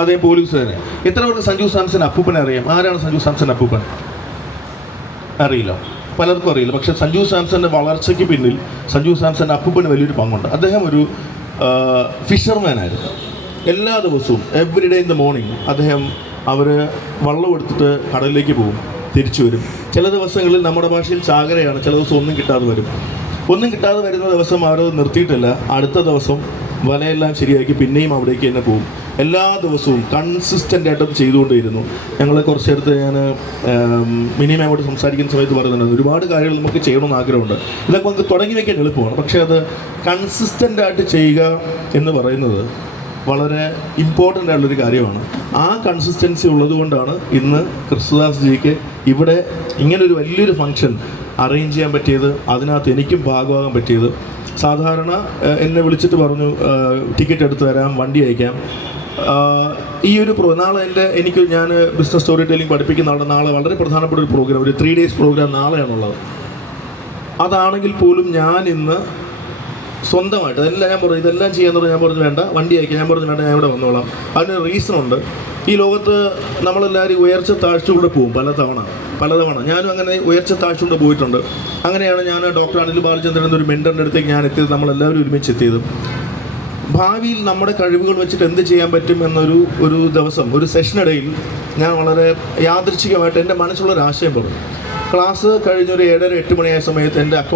അദ്ദേഹം പോലീസുകാരൻ. എത്ര പേർക്ക് സഞ്ജു സാംസൺ അപ്പൂപ്പനെ അറിയാം? ആരാണ് സഞ്ജു സാംസൺ അപ്പൂപ്പൻ? അറിയില്ല, പലർക്കും അറിയില്ല. പക്ഷേ സഞ്ജു സാംസൻ്റെ വളർച്ചയ്ക്ക് പിന്നിൽ സഞ്ജു സാംസൻ്റെ അപ്പൂപ്പന് വലിയൊരു പങ്കുണ്ട്. അദ്ദേഹം ഒരു ഫിഷർമാനായിരുന്നു. എല്ലാ ദിവസവും every day in the morning അദ്ദേഹം വള്ളം എടുത്തിട്ട് കടലിലേക്ക് പോകും, തിരിച്ചു വരും. ചില ദിവസങ്ങളിൽ നമ്മുടെ ഭാഷയിൽ ചാകരയാണ്, ചില ദിവസം ഒന്നും കിട്ടാതെ വരും. ഒന്നും കിട്ടാതെ വരുന്ന ദിവസം അവരത് നിർത്തിയിട്ടില്ല, അടുത്ത ദിവസം വലയെല്ലാം ശരിയാക്കി പിന്നെയും അവിടേക്ക് തന്നെ പോകും. എല്ലാ ദിവസവും കൺസിസ്റ്റൻ്റ് ആയിട്ടും ചെയ്തുകൊണ്ടിരുന്നു. ഞങ്ങൾ കുറച്ച് നേരത്തെ ഞാൻ മിനിമയോട് സംസാരിക്കുന്ന സമയത്ത് പറയുന്നുണ്ട്, ഒരുപാട് കാര്യങ്ങൾ നമുക്ക് ചെയ്യണമെന്ന് ആഗ്രഹമുണ്ട്. ഇതൊക്കെ നമുക്ക് തുടങ്ങി വയ്ക്കാൻ എളുപ്പമാണ്, പക്ഷേ അത് കൺസിസ്റ്റൻ്റ് ആയിട്ട് ചെയ്യുക എന്ന് പറയുന്നത് വളരെ ഇമ്പോർട്ടൻ്റ് ആയിട്ടുള്ളൊരു കാര്യമാണ്. ആ കൺസിസ്റ്റൻസി ഉള്ളതുകൊണ്ടാണ് ഇന്ന് ക്രിസ്തുദാസ് ജിക്ക് ഇവിടെ ഇങ്ങനൊരു വലിയൊരു ഫംഗ്ഷൻ അറേഞ്ച് ചെയ്യാൻ പറ്റിയത്, അതിനകത്ത് എനിക്കും ഭാഗമാകാൻ പറ്റിയത്. സാധാരണ എന്നെ വിളിച്ചിട്ട് പറഞ്ഞു ടിക്കറ്റ് എടുത്ത് തരാം, വണ്ടി അയക്കാം. ഈ ഒരു നാളെ ഞാൻ ബിസിനസ് സ്റ്റോറി ടെല്ലിംഗ് പഠിപ്പിക്കുന്ന ആളുടെ നാളെ വളരെ പ്രധാനപ്പെട്ട ഒരു പ്രോഗ്രാം, ഒരു 3 days പ്രോഗ്രാം നാളെയാണുള്ളത്. അതാണെങ്കിൽ പോലും ഞാൻ ഇന്ന് സ്വന്തമായിട്ട് അതെല്ലാം ഞാൻ പറഞ്ഞു, ഇതെല്ലാം ചെയ്യാൻ പറഞ്ഞു. ഞാൻ പറഞ്ഞു വേണ്ട, വണ്ടി അയക്കാം. ഞാൻ പറഞ്ഞു വേണ്ട, ഞാൻ ഇവിടെ വന്നോളാം. അതിന് റീസണുണ്ട്. ഈ ലോകത്ത് നമ്മളെല്ലാവരും ഉയർച്ച താഴ്ചകൂടെ പോകും പലതവണ. ഞാനും അങ്ങനെ ഉയർച്ച താഴ്ചകൂടെ പോയിട്ടുണ്ട്. അങ്ങനെയാണ് ഞാൻ ഡോക്ടർ അനിൽ ബാലചന്ദ്രൻ എന്നൊരു മെൻറ്ററിൻ്റെ അടുത്തേക്ക് ഞാൻ എത്തിയത്, നമ്മളെല്ലാവരും ഒരുമിച്ച് എത്തിയത്. ഭാവിയിൽ നമ്മുടെ കഴിവുകൾ വെച്ചിട്ട് എന്ത് ചെയ്യാൻ പറ്റും ഒരു ദിവസം, ഒരു സെഷനിടയിൽ ഞാൻ വളരെ യാദൃച്ഛികമായിട്ട് എൻ്റെ മനസ്സിലുള്ളൊരു ആശയം പറഞ്ഞു. ക്ലാസ് കഴിഞ്ഞൊരു 7:30-8 മണിയായ സമയത്ത് എൻ്റെ